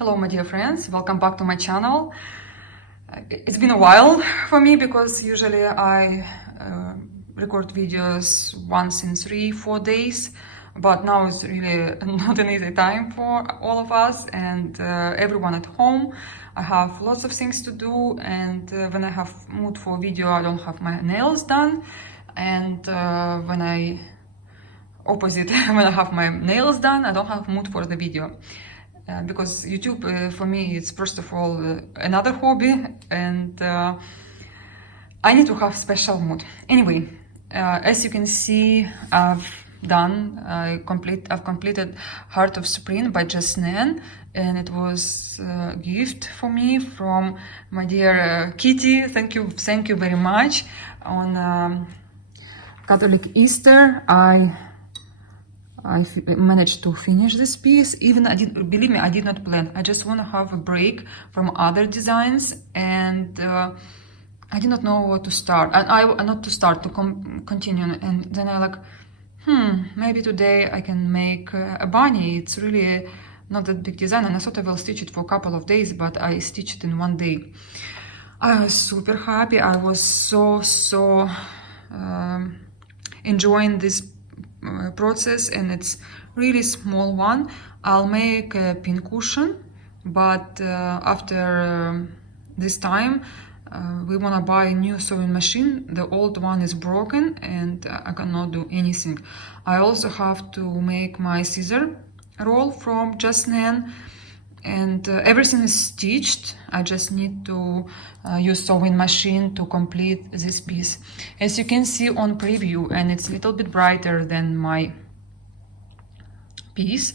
Hello my dear friends, welcome back to my channel. It's been a while for me because usually I record videos once in 3-4 days, but now it's really not an easy time for all of us and everyone at home. I have lots of things to do, and when I have mood for a video I don't have my nails done, and when I have my nails done I don't have mood for the video. Because YouTube for me it's first of all another hobby, and I need to have special mood. Anyway, as you can see, I've completed Heart of Spring by Jasnan, and it was a gift for me from my dear Kitty. Thank you very much. On Catholic Easter I managed to finish this piece. Even believe me, I did not plan. I just want to have a break from other designs, and I did not know what to start. And to continue. And then I like, maybe today I can make a bunny. It's really not that big design, and I thought I will stitch it for a couple of days, but I stitched it in one day. I was super happy. I was so enjoying this process, and it's really small one. I'll make a pin cushion, but after this time we want to buy a new sewing machine. The old one is broken and I cannot do anything. I also have to make my scissor roll from Jasnan, and everything is stitched. I just need to use sewing machine to complete this piece. As you can see on preview, and it's a little bit brighter than my piece,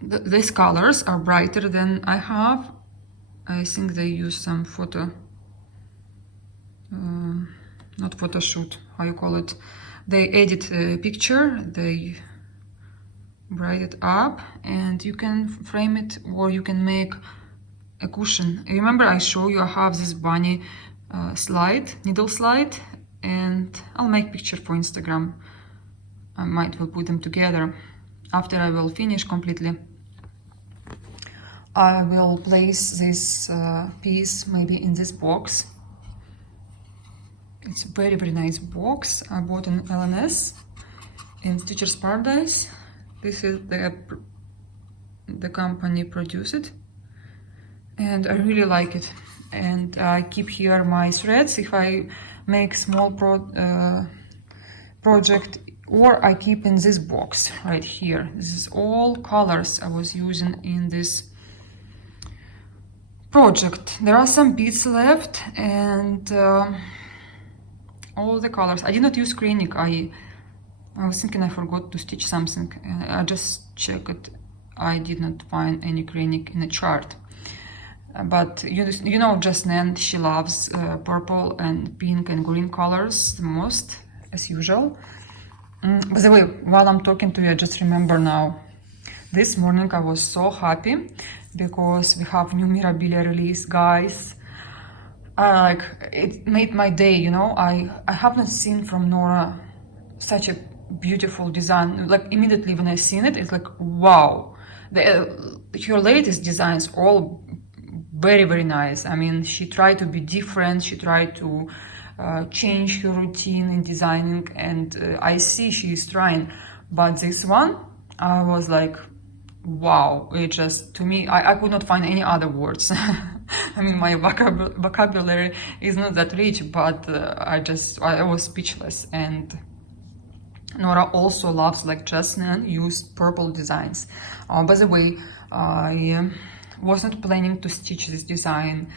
these colors are brighter than I have. I think they use some not photo shoot, how you call it, they edit a picture, they brighten it up, and you can frame it or you can make a cushion. Remember I show you I have this bunny needle slide, and I'll make picture for Instagram. I might will put them together after I will finish completely. I will place this piece maybe in this box. It's a very nice box I bought in LNS in Stitcher's Paradise. This is the company produced it, and I really like it. And I keep here my threads if I make small project, or I keep in this box right here. This is all colors I was using in this project. There are some beads left, and all the colors. I did not use Kreinik. I was thinking I forgot to stitch something. I just checked it. I did not find any Kreinik in the chart. But you know Jasnan, she loves purple and pink and green colors the most, as usual. By the way, while I'm talking to you, I just remember now, this morning I was so happy because we have new Mirabilia release, guys. It made my day, you know. I have not seen from Nora such a beautiful design. Like immediately when I seen it, it's like wow. Her latest designs all very nice. I mean, she tried to be different. She tried to change her routine in designing, and I see she is trying. But this one, I was like, wow. It just, to me, I could not find any other words. I mean, my vocabulary is not that rich, but I was speechless. And Nora also loves, like Jasnan, used purple designs. By the way, I was not planning to stitch this design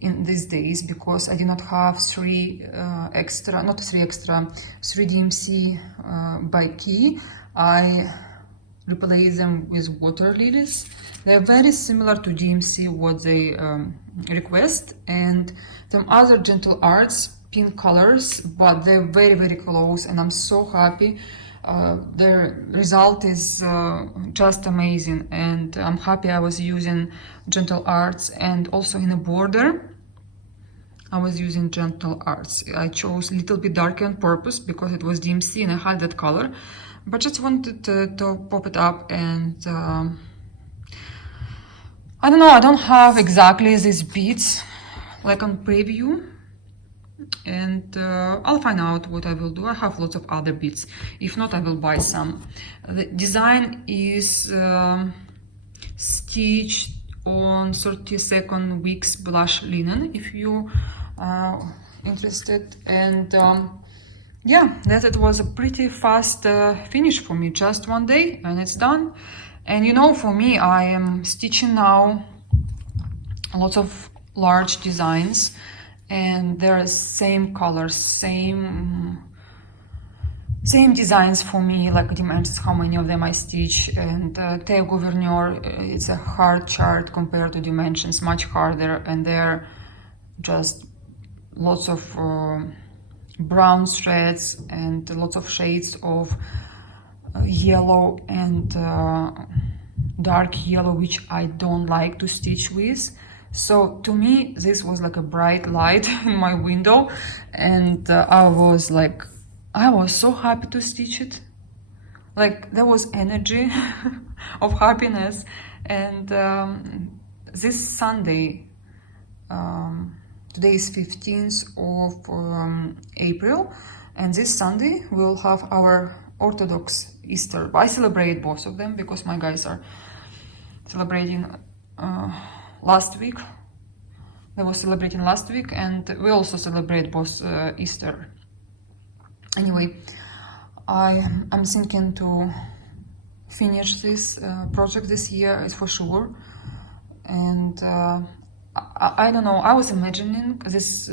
in these days because I did not have 3 DMC by key. I replace them with water lilies. They're very similar to DMC what they request, and some other Gentle Arts pink colors, but they're very close, and I'm so happy. The result is just amazing, and I'm happy I was using Gentle Arts. And also in a border I was using Gentle Arts. I chose a little bit darker on purpose because it was DMC and I had that color, but just wanted to pop it up and I don't know, I don't have exactly these beads like on preview, and I'll find out what I will do. I have lots of other beads. If not, I will buy some. The design is stitched on 32nd weeks blush linen, if you are interested. And yeah, that it was a pretty fast finish for me, just one day and it's done. And you know, for me, I am stitching now lots of large designs, and they're same colors, same designs for me, like dimensions, how many of them I stitch. And taille gouverneur, it's a hard chart compared to dimensions, much harder, and there just lots of brown threads and lots of shades of yellow and dark yellow, which I don't like to stitch with. So to me, this was like a bright light in my window, and I was so happy to stitch it. Like there was energy of happiness. And this Sunday, today is 15th of April, and this Sunday we'll have our Orthodox Easter. I celebrate both of them because my guys are celebrating last week. They were celebrating last week, and we also celebrate both Easter. Anyway, I'm thinking to finish this project this year, is for sure. And I don't know, I was imagining this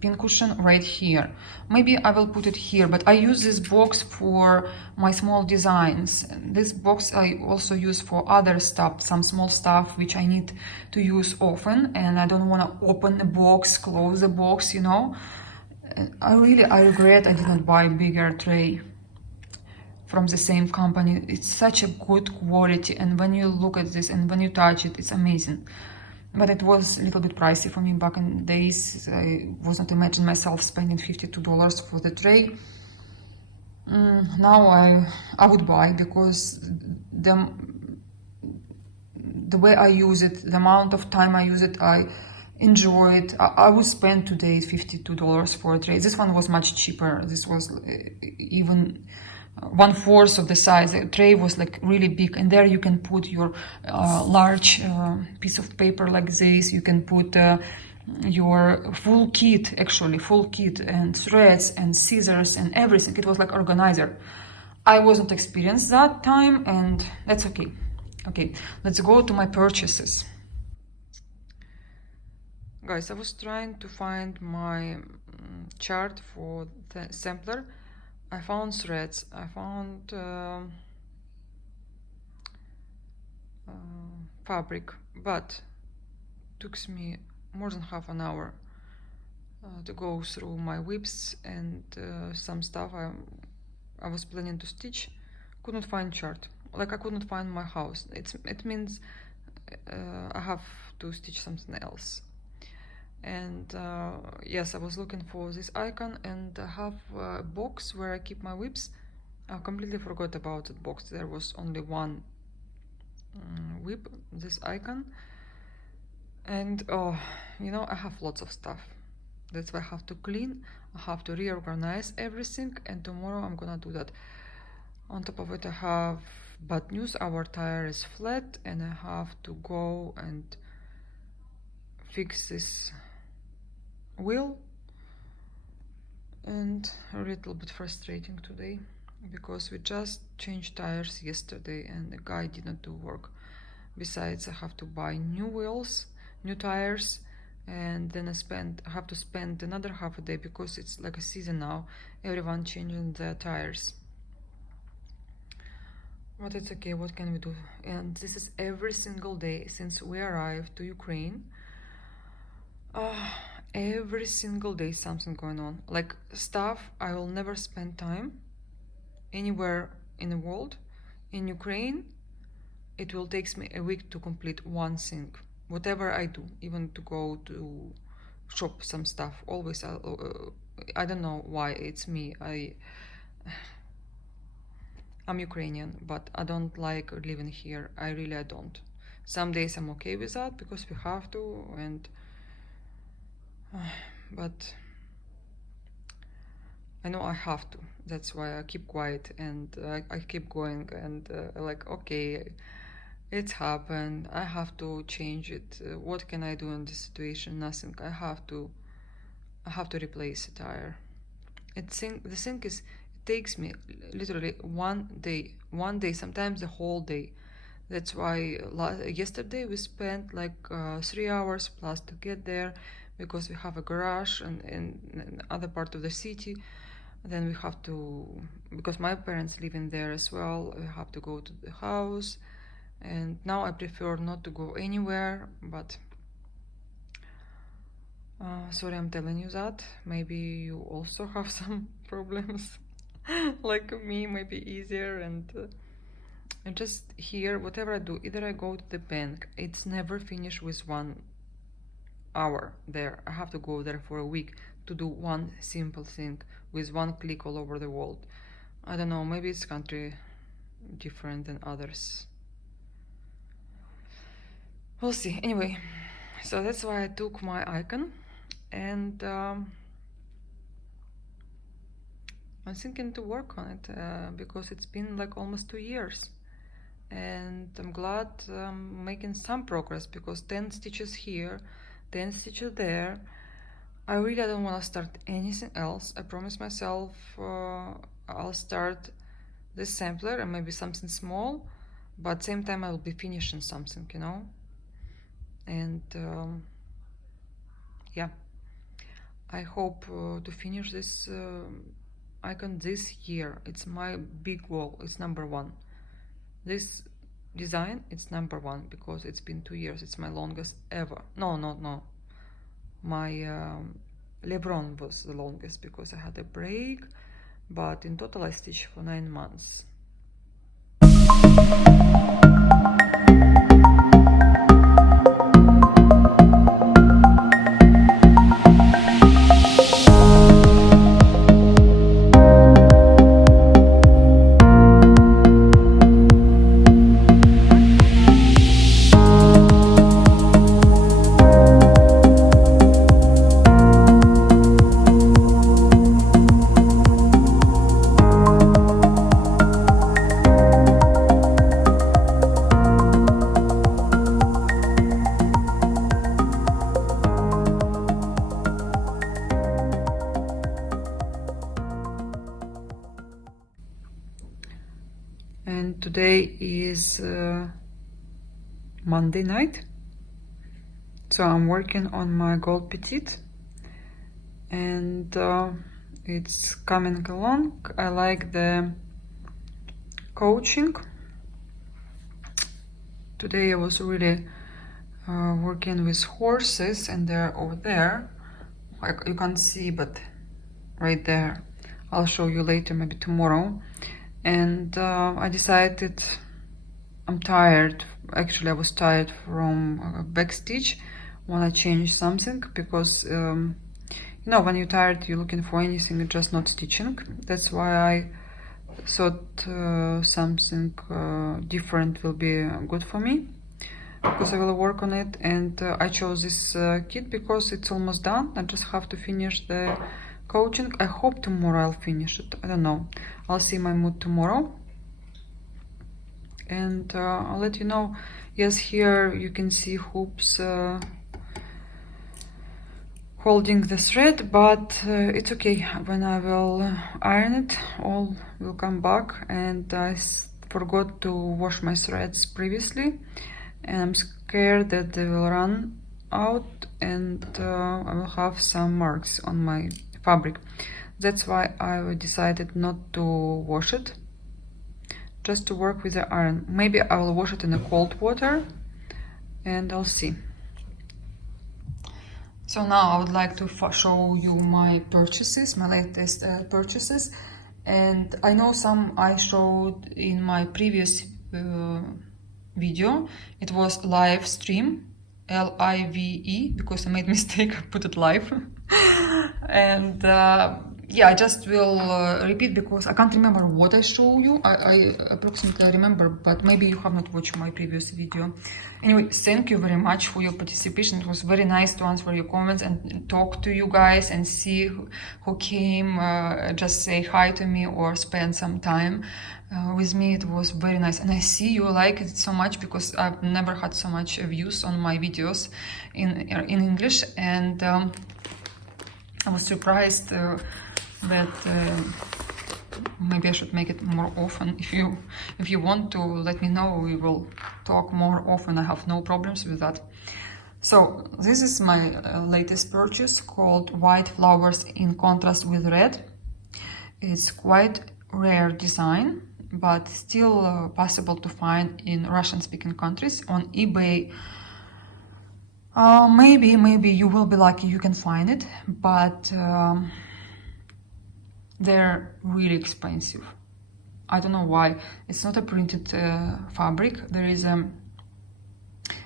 pincushion right here. Maybe I will put it here, but I use this box for my small designs. This box I also use for other stuff, some small stuff which I need to use often, and I don't want to open the box, close the box, you know. I regret I didn't buy a bigger tray from the same company. It's such a good quality, and when you look at this and when you touch it, it's amazing. But it was a little bit pricey for me back in the days. I wasn't imagining myself spending $52 for the tray. Now I would buy, because the way I use it, the amount of time I use it, I enjoy it. I would spend today $52 for a tray. This one was much cheaper. This was even 1/4 of the size. The tray was like really big, and there you can put your large piece of paper like this. You can put your full kit, actually full kit, and threads and scissors and everything. It was like organizer. I wasn't experienced that time, and that's okay. Okay, let's go to my purchases. Guys, I was trying to find my chart for the sampler. I found threads, I found fabric, but took me more than half an hour to go through my whips and some stuff I was planning to stitch. Couldn't find chart, like I couldn't find my house. It means I have to stitch something else. And yes, I was looking for this icon, and I have a box where I keep my whips. I completely forgot about that box. There was only one whip, this icon. And oh, you know, I have lots of stuff. That's why I have to clean. I have to reorganize everything, and tomorrow I'm gonna do that. On top of it, I have bad news. Our tire is flat, and I have to go and fix this wheel. And a little bit frustrating today, because we just changed tires yesterday and the guy didn't do work. Besides, I have to buy new wheels, new tires, and then I have to spend another half a day, because it's like a season now, everyone changing their tires. But it's okay, what can we do? And this is every single day since we arrived to Ukraine. Every single day something going on, like stuff I will never spend time anywhere in the world. In Ukraine, it will take me a week to complete one thing, whatever I do, even to go to shop some stuff. Always I don't know why it's me. I'm Ukrainian, but I don't like living here. I don't. Some days I'm okay with that because we have to, and but I know I have to. That's why I keep quiet, and I keep going, and like, okay, it's happened. I have to change it. What can I do in this situation? Nothing. I have to replace a tire. The thing is, it takes me literally one day, sometimes the whole day. That's why yesterday we spent like 3 hours plus to get there, because we have a garage in other part of the city. Then we have to, because my parents live in there as well, we have to go to the house. And now I prefer not to go anywhere, but sorry I'm telling you that. Maybe you also have some problems like me, maybe easier. And just here, whatever I do, either I go to the bank, it's never finished with 1 hour there. I have to go there for a week to do one simple thing with one click all over the world. I don't know, maybe it's country different than others. We'll see. Anyway, so that's why I took my icon, and I'm thinking to work on it because it's been like almost 2 years, and I'm glad I'm making some progress, because 10 stitches here, 10 stitches there. I really don't want to start anything else. I promised myself I'll start this sampler and maybe something small, but at the same time I will be finishing something, you know. And yeah, I hope to finish this icon this year. It's my big goal. It's #1. This design, it's #1 because it's been 2 years. It's my longest ever. No. My Lebron was the longest because I had a break, but in total I stitched for 9 months. And today is Monday night, so I'm working on my gold petite, and it's coming along. I like the coaching. Today I was really working with horses, and they're over there. Like you can't see, but right there. I'll show you later, maybe tomorrow. And I decided I'm tired. Actually, I was tired from backstitch. Want to change something, because you know, when you're tired, you're looking for anything, just not stitching. That's why I thought something different will be good for me, because I will work on it. And I chose this kit because it's almost done. I just have to finish the coaching. I hope tomorrow I'll finish it. I don't know. I'll see my mood tomorrow, and I'll let you know. Yes, here you can see hoops holding the thread, but it's okay. When I will iron it, all will come back. And I forgot to wash my threads previously, and I'm scared that they will run out, and I will have some marks on my fabric. That's why I decided not to wash it, just to work with the iron. Maybe I will wash it in the cold water, and I'll see. So now I would like to show you my purchases, my latest purchases. And I know some I showed in my previous video. It was live stream, Live, because I made mistake, I put it live. And yeah, I just will repeat because I can't remember what I show you. I approximately remember, but maybe you have not watched my previous video. Anyway, thank you very much for your participation. It was very nice to answer your comments and talk to you guys and see who came, just say hi to me or spend some time with me. It was very nice, and I see you like it so much because I've never had so much views on my videos in English, and I was surprised that maybe I should make it more often. If you want to, let me know. We will talk more often. I have no problems with that. So this is my latest purchase called White Flowers in Contrast with Red. It's quite rare design, but still possible to find in Russian-speaking countries on eBay. Maybe you will be lucky you can find it, but they're really expensive. I don't know why. It's not a printed fabric. There is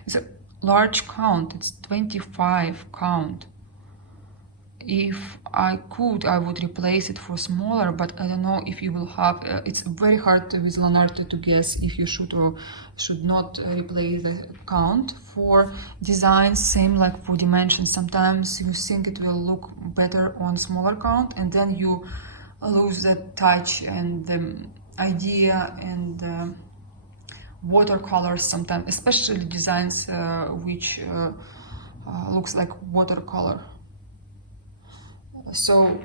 it's a large count. It's 25 count. If I could, I would replace it for smaller, but I don't know if you will have. It's very hard with Leonardo to guess if you should or should not replace the count for designs. Same like for dimensions. Sometimes you think it will look better on smaller count, and then you lose the touch and the idea and the watercolors sometimes, especially designs which looks like watercolor. So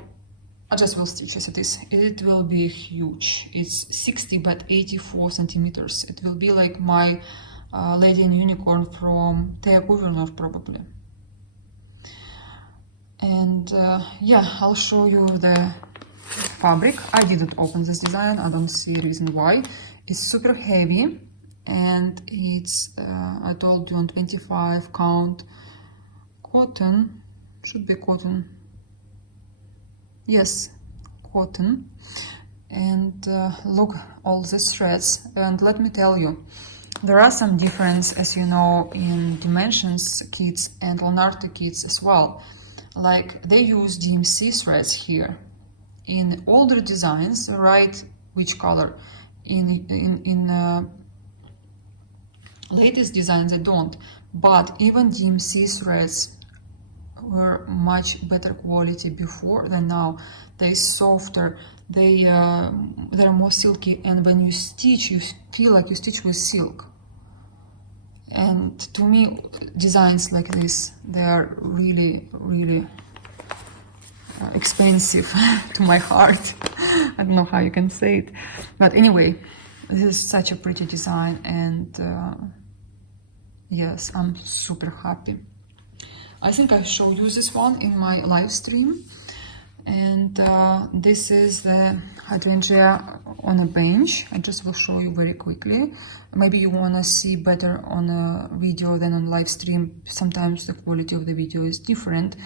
I just will stitch as it is. It will be huge. It's 60 by 84 centimeters. It will be like my Lady and Unicorn from Thea Kuvernov probably. And yeah, I'll show you the fabric. I didn't open this design. I don't see a reason why. It's super heavy, and it's I told you on 25 count cotton. Should be cotton. Yes, cotton. And look, all these threads. And let me tell you, there are some difference, as you know, in Dimensions kits and Leonardo kits as well. Like they use DMC threads here. In older designs, write which color. In latest designs, they don't. But even DMC threads were much better quality before than now. They're softer, they're more silky, and when you stitch, you feel like you stitch with silk. And to me, designs like this, they are really, really expensive to my heart. I don't know how you can say it, but anyway, this is such a pretty design, and yes, I'm super happy. I think I showed you this one in my live stream, and this is the hydrangea on a bench. I just will show you very quickly. Maybe you want to see better on a video than on live stream. Sometimes the quality of the video is different.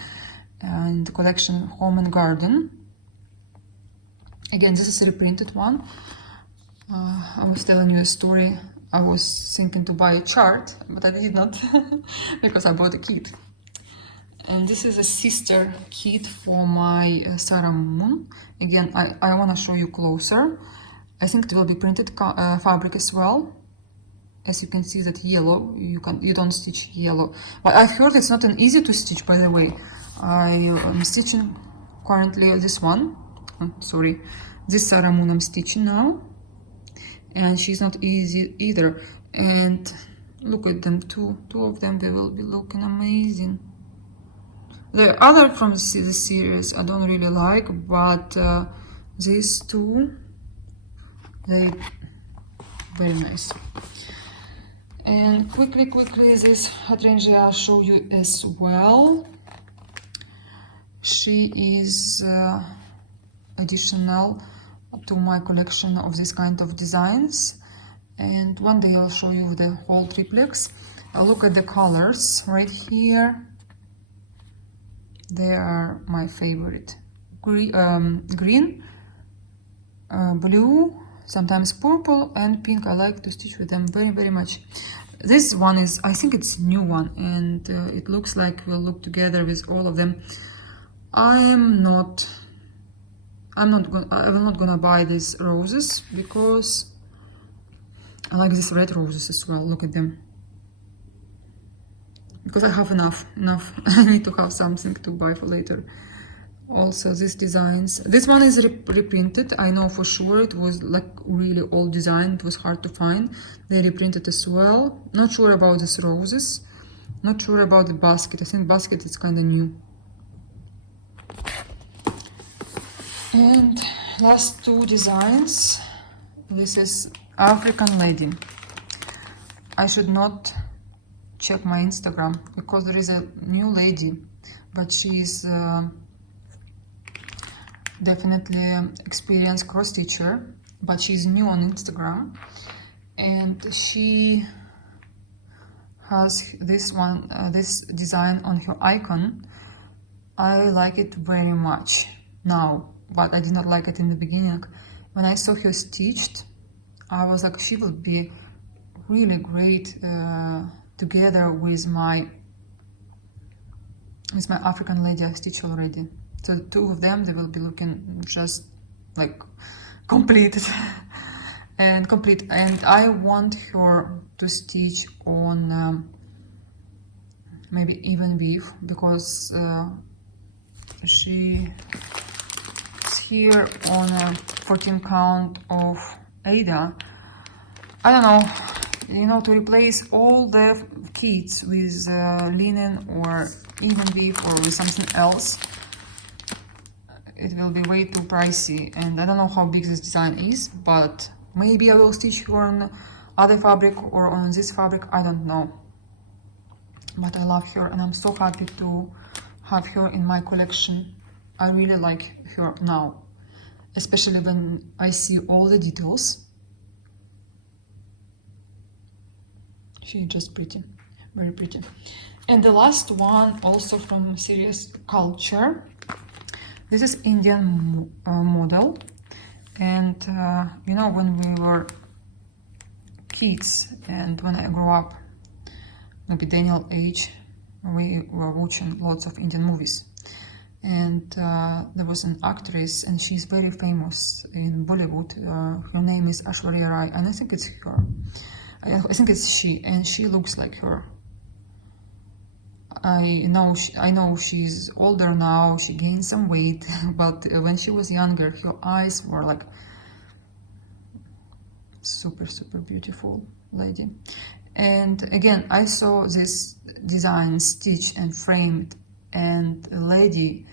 And the collection Home and Garden. Again, this is a reprinted one. I was telling you a story. I was thinking to buy a chart, but I did not because I bought a kit. And this is a sister kit for my Sarah Moon. Again, I want to show you closer. I think it will be printed fabric as well. As you can see that yellow, you don't stitch yellow. But I've heard it's not an easy to stitch, by the way. I am stitching currently this one. Sorry, this Sarah Moon I'm stitching now. And she's not easy either. And look at them, two of them, they will be looking amazing. The other from the series I don't really like, but these two, they very nice. And quickly, this hydrangea I'll show you as well. She is additional to my collection of this kind of designs, and one day I'll show you the whole triplex. I'll look at the colors right here. They are my favorite. Green, blue, sometimes purple, and pink. I like to stitch with them very, very much. This one is, I think it's a new one, and it looks like we'll look together with all of them. I am not I'm not gonna buy these roses because I like these red roses as well. Look at them. Because I have enough. I need to have something to buy for later. Also these designs, this one is reprinted. I know for sure it was like really old design, it was hard to find. They reprinted as well. Not sure about these roses, not sure about the basket. I think basket is kind of new. And last two designs. This is African lady. I should not check my Instagram because there is a new lady, but she's definitely experienced cross stitcher, but she's new on Instagram, and she has this one, this design on her icon. I like it very much now, but I did not like it in the beginning. When I saw her stitched, I was like, she will be really great together with my African lady I stitched already. So the two of them, they will be looking just like completed and complete. And I want her to stitch on maybe even weave, because she is here on a 14 count of Ada. I don't know, you know, to replace all the kits with linen or even weave or with something else, it will be way too pricey. And I don't know how big this design is, but maybe I will stitch her on other fabric or on this fabric, I don't know. But I love her and I'm so happy to have her in my collection. I really like her now, especially when I see all the details. She's just pretty, very pretty. And the last one, also from Serious Culture. This is Indian model, and you know, when we were kids and when I grew up, maybe Daniel age, we were watching lots of Indian movies, and there was an actress, and she's very famous in Bollywood. Her name is Aishwarya Rai, and I think it's her. I think it's she, and she looks like her. I know she's older now, she gained some weight, but when she was younger, her eyes were like super beautiful lady. And again, I saw this design stitched and framed, and a lady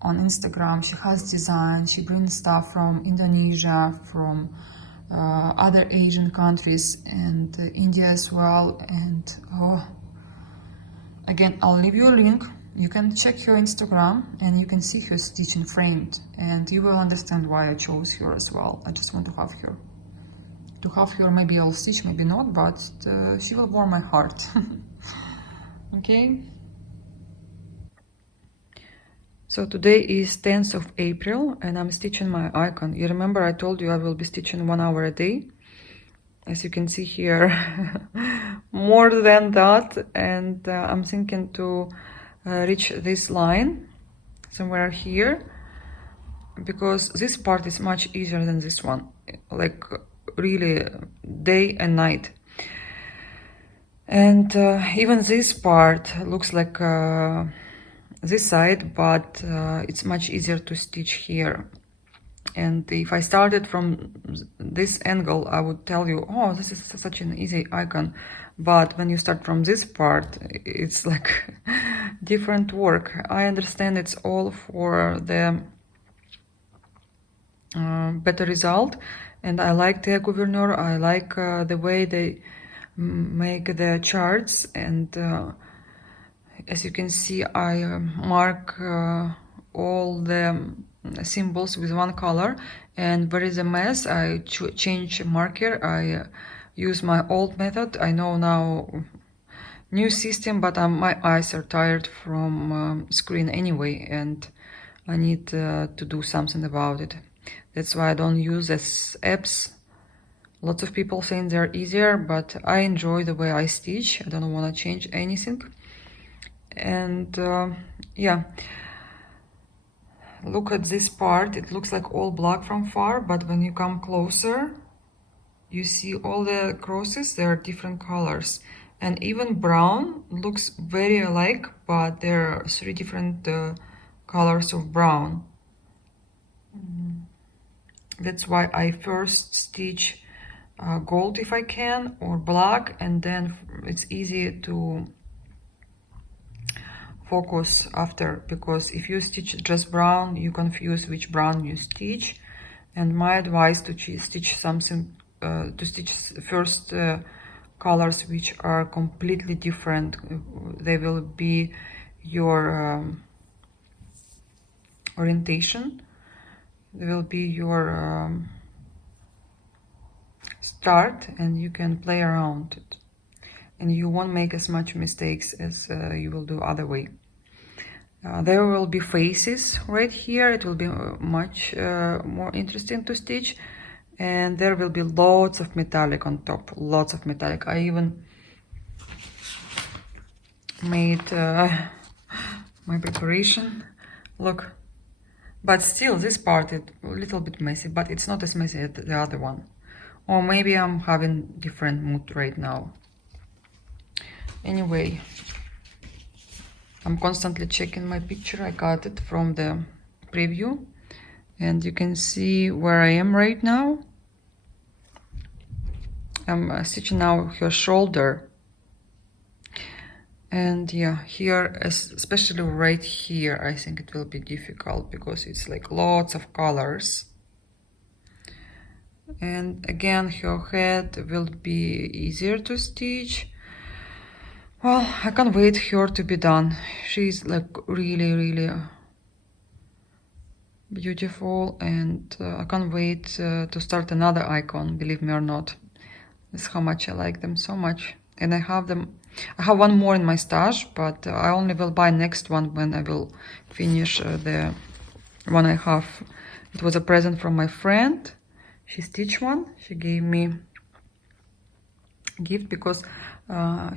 on Instagram, she has design, she brings stuff from Indonesia, from other Asian countries, and India as well. And oh, again, I'll leave you a link. You can check her Instagram and you can see her stitching framed, and you will understand why I chose her as well. I just want to have her. To have her, maybe I'll stitch, maybe not, but she will warm my heart. Okay. So today is 10th of April and I'm stitching my icon. You remember I told you I will be stitching 1 hour a day. As you can see here, more than that, and I'm thinking to reach this line somewhere here, because this part is much easier than this one, like really day and night. And even this part looks like this side, but it's much easier to stitch here. And if I started from this angle, I would tell you, oh, this is such an easy icon. But when you start from this part, it's like different work. I understand it's all for the better result. And I like the Gouverneur. I like the way they make the charts. And as you can see, I mark all the symbols with one color, and where is a mess, I change marker. I use my old method. I know now new system, but my eyes are tired from screen anyway, and I need to do something about it. That's why I don't use as apps. Lots of people saying they're easier, but I enjoy the way I stitch. I don't want to change anything. And yeah, look at this part. It looks like all black from far, but when you come closer, you see all the crosses, they are different colors. And even brown looks very alike, but there are 3 different colors of brown. That's why I first stitch gold if I can, or black, and then it's easy to focus after, because if you stitch just brown, you confuse which brown you stitch. And my advice to stitch something, to stitch first colors which are completely different. They will be your orientation. They will be your start, and you can play around it. And you won't make as much mistakes as you will do other way. There will be faces right here. It will be much more interesting to stitch. And there will be lots of metallic on top, lots of metallic. I even made my preparation. Look, but still this part is a little bit messy, but it's not as messy as the other one. Or maybe I'm having different mood right now. Anyway, I'm constantly checking my picture. I got it from the preview, and you can see where I am right now. I'm stitching now her shoulder, and yeah, here, especially right here, I think it will be difficult because it's like lots of colors. And again, her head will be easier to stitch. Well, I can't wait her to be done. She's like really beautiful, and I can't wait to start another icon, believe me or not. That's how much I like them so much. And I have one more in my stash, but I only will buy next one when I will finish the one I have. It was a present from my friend. She stitched one. She gave me a gift because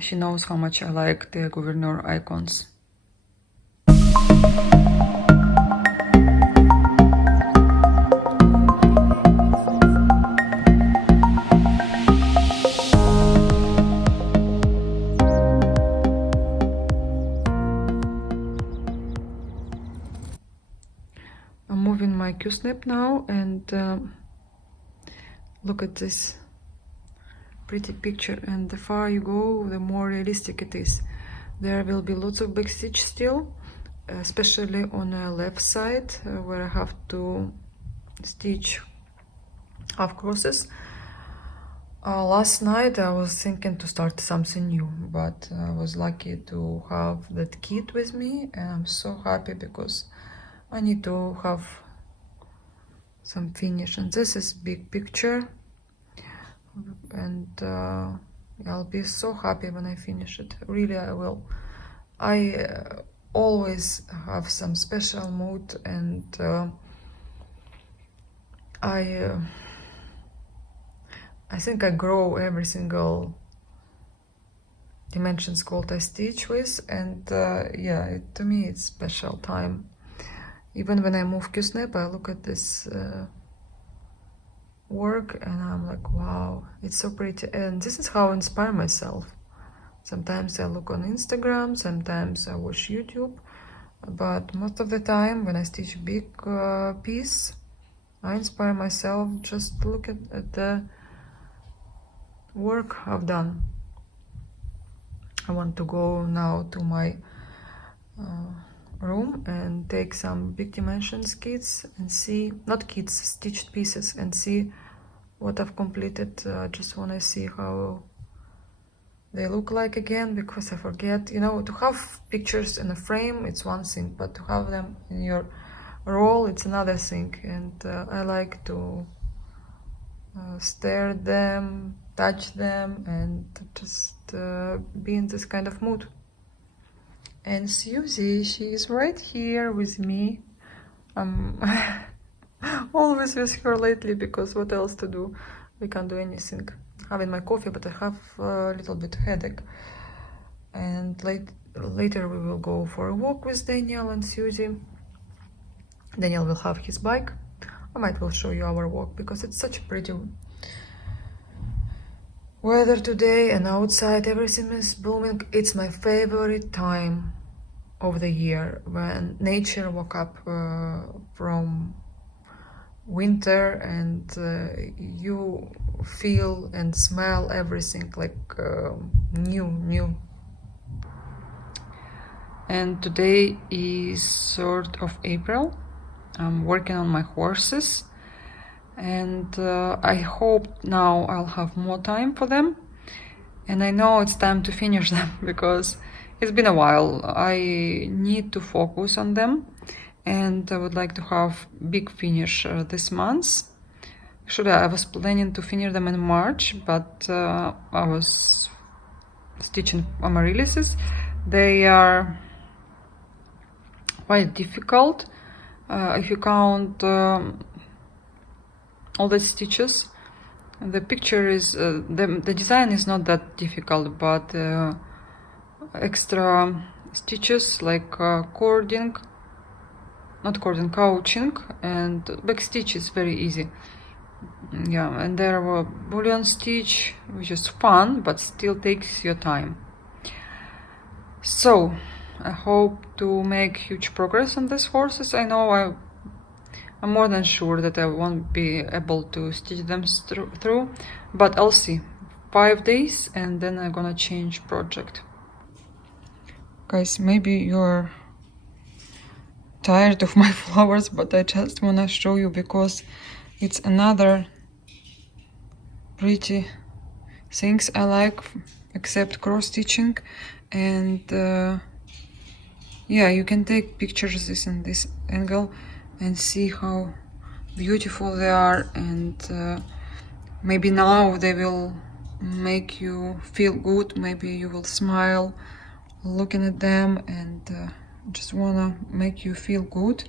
she knows how much I like the Gouverneur icons. I'm moving my Q-snap now, and look at this pretty picture, and the farther you go, the more realistic it is. There will be lots of backstitch still, especially on the left side where I have to stitch half crosses. Last night I was thinking to start something new, but I was lucky to have that kit with me, and I'm so happy because I need to have some finish. And this is big picture, and I'll be so happy when I finish it. Really, I will. I always have some special mood, and I think I grow every single dimensions called I stitch with, and yeah, to me it's special time. Even when I move Q-snap, I look at this work and I'm like, wow, it's so pretty. And this is how I inspire myself. Sometimes I look on Instagram, sometimes I watch YouTube, but most of the time when I stitch a big piece, I inspire myself just to look at the work I've done. I want to go now to my room and take some big dimensions kits and see, not kits, stitched pieces, and see what I've completed. Just want to see how they look like again, because I forget, you know, to have pictures in a frame, it's one thing, but to have them in your roll, it's another thing. And I like to stare at them, touch them, and just be in this kind of mood. And Susie, she is right here with me. I'm always with her lately, because what else to do? We can't do anything. Having my coffee, but I have a little bit headache. And later we will go for a walk with Daniel and Susie. Daniel will have his bike. I might will show you our walk because it's such a pretty weather today, and outside everything is blooming. It's my favorite time of the year when nature woke up from winter, and you feel and smell everything like new. And today is 3rd of April. I'm working on my horses, and I hope now I'll have more time for them, and I know it's time to finish them because it's been a while. I need to focus on them, and I would like to have big finish this month. Actually, I was planning to finish them in March, but I was stitching amaryllises. They are quite difficult if you count all the stitches. The picture is the design is not that difficult, but extra stitches like cording, not cording, couching, and back stitch is very easy. Yeah, and there were bullion stitch, which is fun but still takes your time. So I hope to make huge progress on these horses. I know I'm more than sure that I won't be able to stitch them through, but I'll see. 5 days and then I'm gonna change project. Guys, maybe you're tired of my flowers, but I just wanna show you because it's another pretty things I like, except cross stitching. And yeah, you can take pictures this in this angle and see how beautiful they are, and maybe now they will make you feel good. Maybe you will smile looking at them, and just wanna make you feel good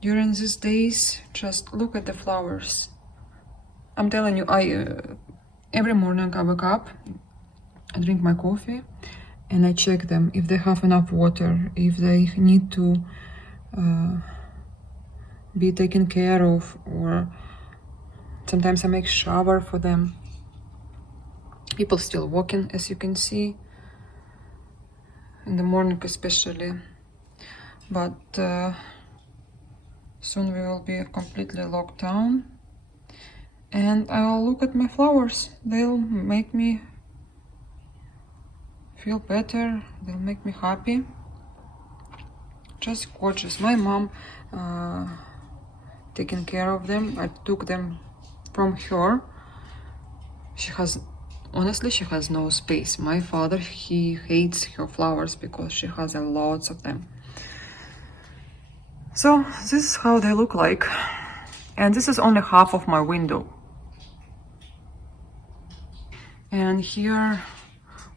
during these days. Just look at the flowers. I'm telling you, I every morning I wake up, I drink my coffee, and I check them if they have enough water, if they need to be taken care of, or sometimes I make shower for them. People still walking, as you can see, in the morning especially, but soon we will be completely locked down, and I'll look at my flowers. They'll make me feel better, they'll make me happy. Just gorgeous. My mom taking care of them. I took them from her. She has, honestly, she has no space. My father, he hates her flowers because she has a lots of them. So this is how they look like, and this is only half of my window. And here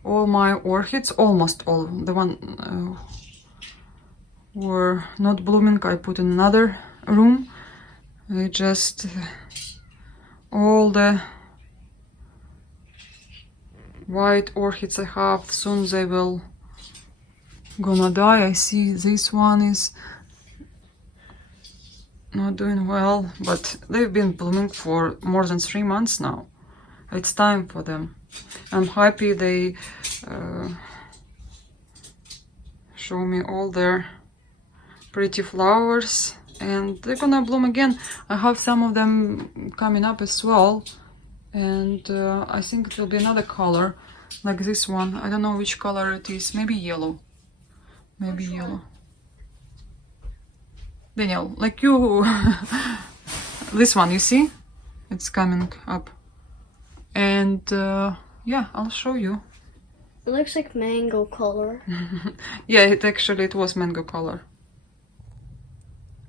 all my orchids, almost all, the one were not blooming, I put in another room. I just all the white orchids I have, soon they will gonna die. I see this one is not doing well, but they've been blooming for more than 3 months now. It's time for them. I'm happy they show me all their pretty flowers, and they're gonna bloom again. I have some of them coming up as well, and I think it will be another color like this one. I don't know which color it is. Maybe yellow. Maybe yellow. Daniel, like you. This one, you see? It's coming up. And yeah, I'll show you. It looks like mango color. Yeah, it was mango color.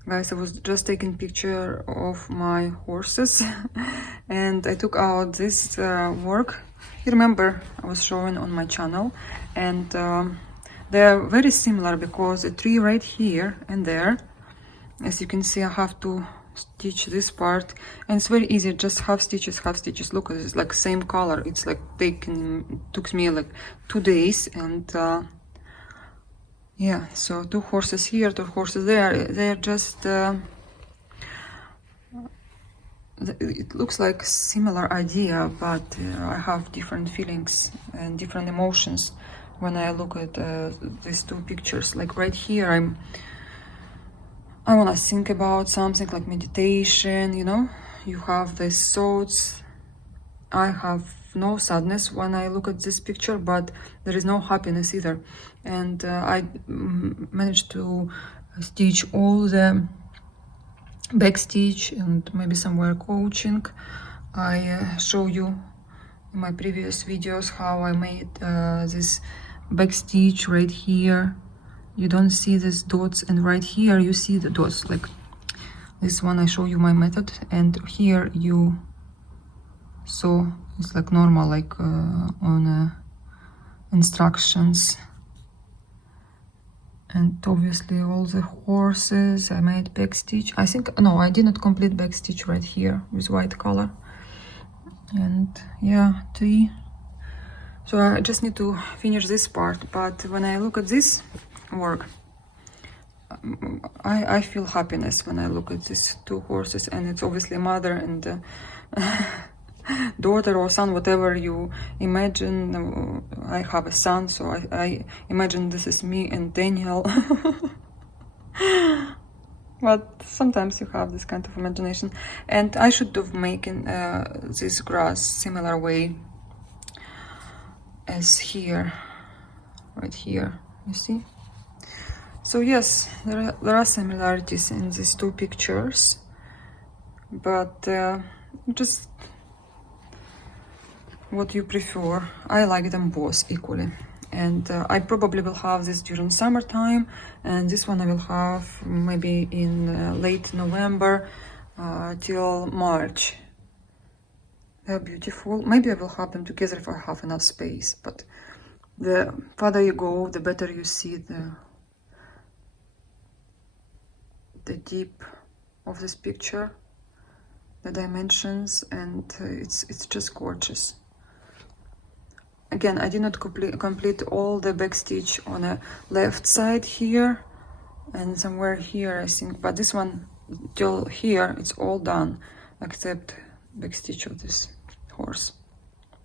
Guys, I was just taking picture of my horses and I took out this work. You remember I was showing on my channel, and they are very similar because the tree right here and there, as you can see, I have to stitch this part, and it's very easy, just half stitches. Look, it's like same color. It's like took me like 2 days, and yeah, so 2 horses here, 2 horses there. They're just it looks like similar idea, but I have different feelings and different emotions when I look at these two pictures. Like right here, I want to think about something like meditation, you know. You have these thoughts. I have no sadness when I look at this picture, but there is no happiness either. And I managed to stitch all the back stitch and maybe somewhere coaching. I show you in my previous videos how I made this back stitch right here. You don't see these dots, and right here you see the dots. Like this one, I show you my method, and here you saw it's like normal, like on instructions. And obviously all the horses, I made back stitch. I think, no, I didn't complete back stitch right here with white color. And yeah, tree. So I just need to finish this part. But when I look at this work, I feel happiness when I look at these two horses, and it's obviously mother and daughter or son, whatever you imagine. I have a son, so I imagine this is me and Daniel. But sometimes you have this kind of imagination, and I should have making this grass similar way as here, right here, you see. So yes, there are similarities in these two pictures, but just what you prefer. I like them both equally, and I probably will have this during summertime, and this one I will have maybe in late November till March. They're beautiful. Maybe I will have them together if I have enough space, but the farther you go, the better you see the deep of this picture, the dimensions, and it's just gorgeous. Again, I did not complete all the back stitch on the left side here and somewhere here, I think, but this one till here it's all done except back stitch of this horse.